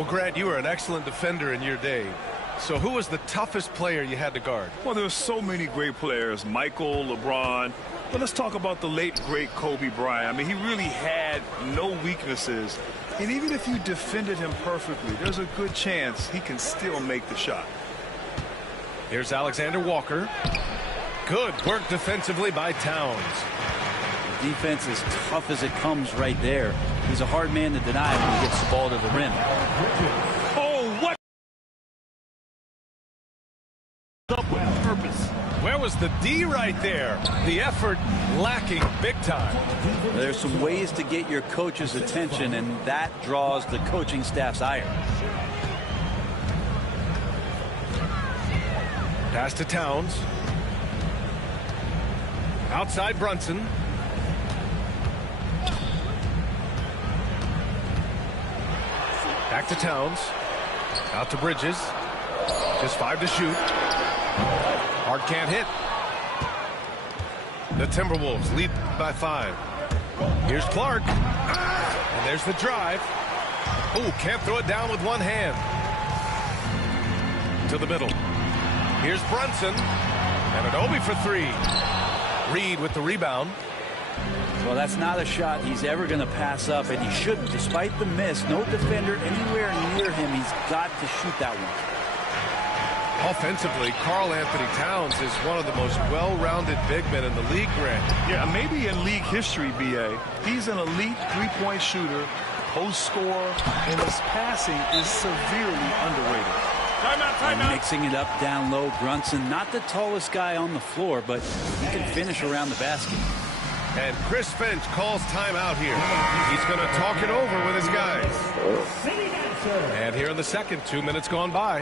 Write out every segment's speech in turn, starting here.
Well, Grant, you were an excellent defender in your day. So who was the toughest player you had to guard? Well, there were so many great players, Michael, LeBron. But let's talk about the late, great Kobe Bryant. I mean, he really had no weaknesses. And even if you defended him perfectly, there's a good chance he can still make the shot. Here's Alexander Walker. Good work defensively by Towns. The defense is tough as it comes right there. He's a hard man to deny when he gets the ball to the rim. Oh, what? Up with purpose. Where was the D right there? The effort lacking big time. There's some ways to get your coach's attention, and that draws the coaching staff's ire. Pass to Towns. Outside Brunson. Back to Towns. Out to Bridges. Just 5 to shoot. Hart can't hit. The Timberwolves lead by 5. Here's Clark. And there's the drive. Oh, can't throw it down with one hand. To the middle. Here's Brunson. And an Obi for 3. Reed with the rebound. Well, that's not a shot he's ever going to pass up, and he shouldn't. Despite the miss, no defender anywhere near him. He's got to shoot that one. Offensively, Karl Anthony Towns is one of the most well-rounded big men in the league, Grant. Yeah, maybe in league history, B.A. He's an elite three-point shooter, post scorer, and his passing is severely underrated. And mixing it up down low, Brunson, not the tallest guy on the floor, but he can finish around the basket. And Chris Finch calls timeout here. He's going to talk it over with his guys. And here in the second, 2 minutes gone by.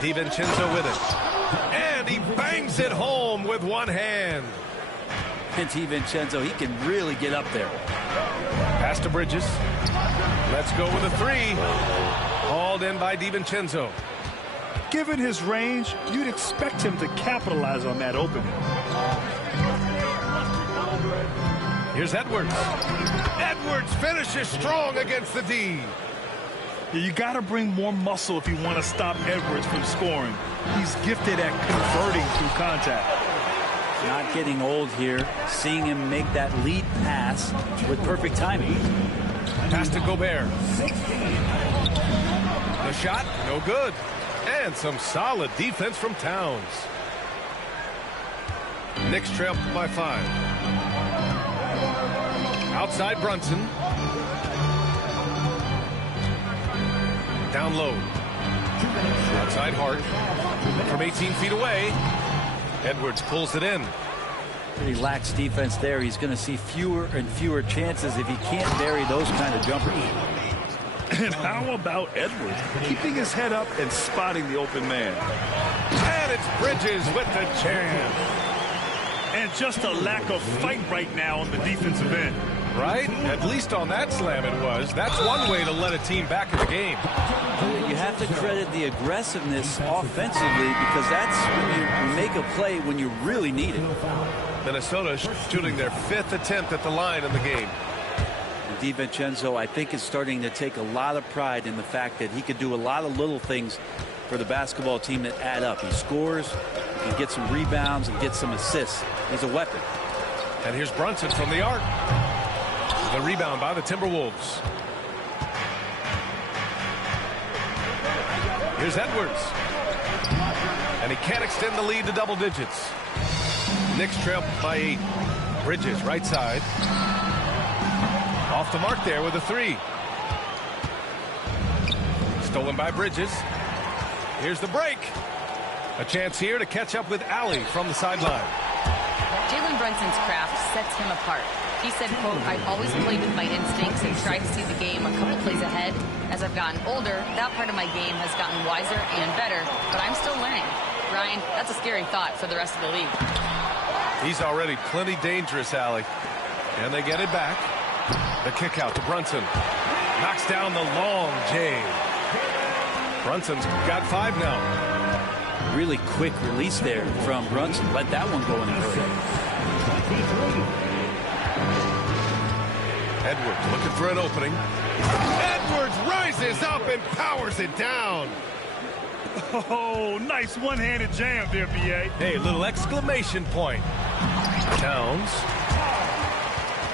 DiVincenzo with it. And he bangs it home with one hand. And DiVincenzo, he can really get up there. Pass to Bridges. Let's go with a 3. Hauled in by DiVincenzo. Given his range, you'd expect him to capitalize on that opening. Here's Edwards. Edwards finishes strong against the D. You got to bring more muscle if you want to stop Edwards from scoring. He's gifted at converting through contact. Not getting old here. Seeing him make that lead pass with perfect timing. Pass to Gobert. The shot, no good. And some solid defense from Towns. Knicks trail by 5. Outside Brunson. Down low. Outside Hart. From 18 feet away. Edwards pulls it in. He lacks defense there. He's going to see fewer and fewer chances if he can't bury those kind of jumpers. And how about Edwards keeping his head up and spotting the open man? And it's Bridges with the jam. And just a lack of fight right now on the defensive end. Right? At least on that slam it was. That's one way to let a team back in the game. You have to credit the aggressiveness offensively, because that's when you make a play when you really need it. Minnesota shooting their 5th attempt at the line in the game. DiVincenzo, I think, is starting to take a lot of pride in the fact that he could do a lot of little things for the basketball team that add up. He scores, he gets some rebounds, and gets some assists. He's a weapon. And here's Brunson from the arc. The rebound by the Timberwolves. Here's Edwards. And he can't extend the lead to double digits. Knicks trail by 8. Bridges, right side. Off the mark there with a 3. Stolen by Bridges. Here's the break. A chance here to catch up with Allie from the sideline. Jalen Brunson's craft sets him apart. He said, quote, "I've always played with my instincts and tried to see the game a couple plays ahead. As I've gotten older, that part of my game has gotten wiser and better, but I'm still learning." Ryan, that's a scary thought for the rest of the league. He's already plenty dangerous, Allie. And they get it back. The kick out to Brunson. Knocks down the long J. Brunson's got 5 now. Really quick release there from Brunson. Let that one go in the hurry. Edwards looking for an opening. Edwards rises up and powers it down. Oh, nice one-handed jam there, B.A. Hey, little exclamation point. Towns.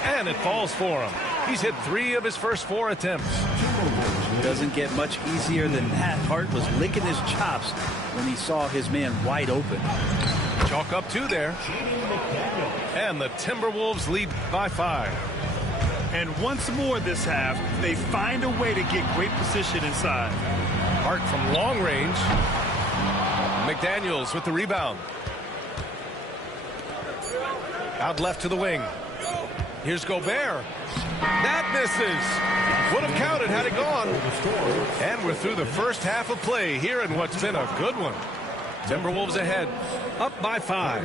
And it falls for him. He's hit 3 of his first 4 attempts. Doesn't get much easier than that. Hart was licking his chops when he saw his man wide open. Chalk up 2 there. And the Timberwolves lead by 5. And once more this half, they find a way to get great position inside. Hart from long range. McDaniels with the rebound. Out left to the wing. Here's Gobert. That misses. Would have counted had it gone. And we're through the first half of play here in what's been a good one. Timberwolves ahead, up by 5.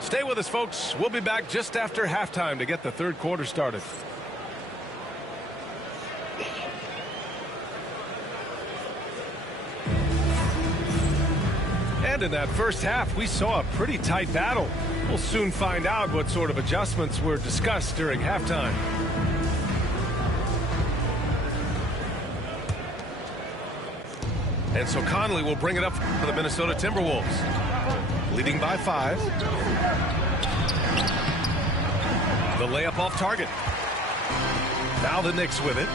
Stay with us, folks. We'll be back just after halftime to get the third quarter started. And in that first half, we saw a pretty tight battle. We'll soon find out what sort of adjustments were discussed during halftime. And so Conley will bring it up for the Minnesota Timberwolves. Leading by 5. The layup off target. Now the Knicks with it.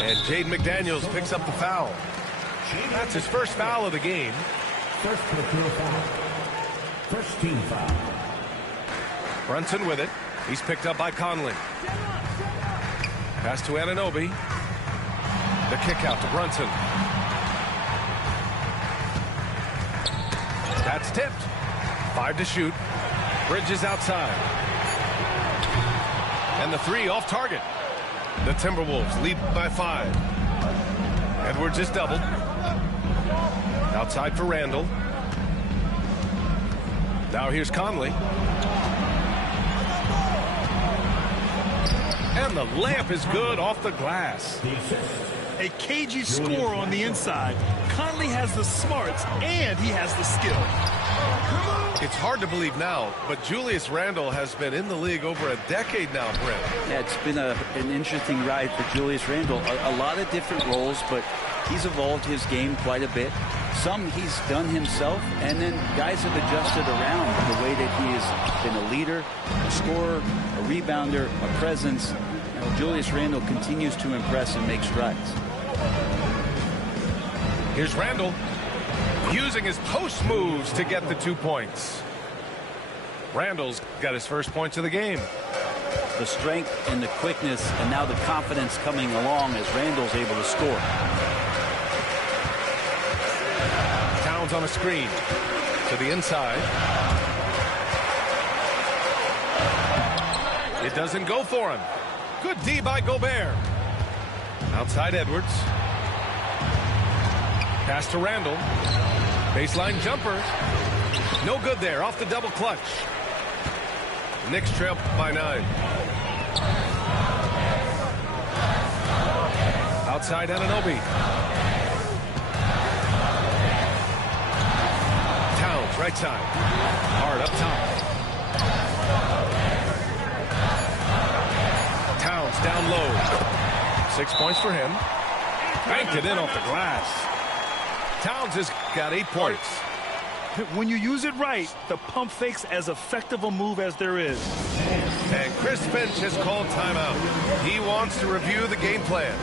And Jaden McDaniels picks up the foul. That's his first foul of the game. First personal foul. First team foul. Brunson with it. He's picked up by Conley. Pass to Anunoby. The kick out to Brunson. That's tipped. 5 to shoot. Bridges outside. And the 3 off target. The Timberwolves lead by 5. Edwards is doubled. Outside for Randall. Now here's Conley. And the layup is good off the glass. A cagey score on the inside. Conley has the smarts and he has the skill. It's hard to believe now, but Julius Randle has been in the league over a decade now, Brent. Yeah, it's been an interesting ride for Julius Randle. A lot of different roles, but he's evolved his game quite a bit. Some he's done himself, and then guys have adjusted around the way that he has been a leader, a scorer, a rebounder, a presence. Julius Randle continues to impress and make strides. Here's Randle using his post moves to get the 2 points. Randle's got his first points of the game. The strength and the quickness and now the confidence coming along as Randle's able to score. Towns on a screen to the inside. It doesn't go for him. Good D by Gobert. Outside Edwards. Pass to Randle. Baseline jumper. No good there. Off the double clutch. Knicks trail by 9. Outside Anunoby. Towns right side. Hard up top. Towns down low. 6 points for him. Banked it in off the glass. Towns has got 8 points. When you use it right, the pump fake's as effective a move as there is. And Chris Finch has called timeout. He wants to review the game plan.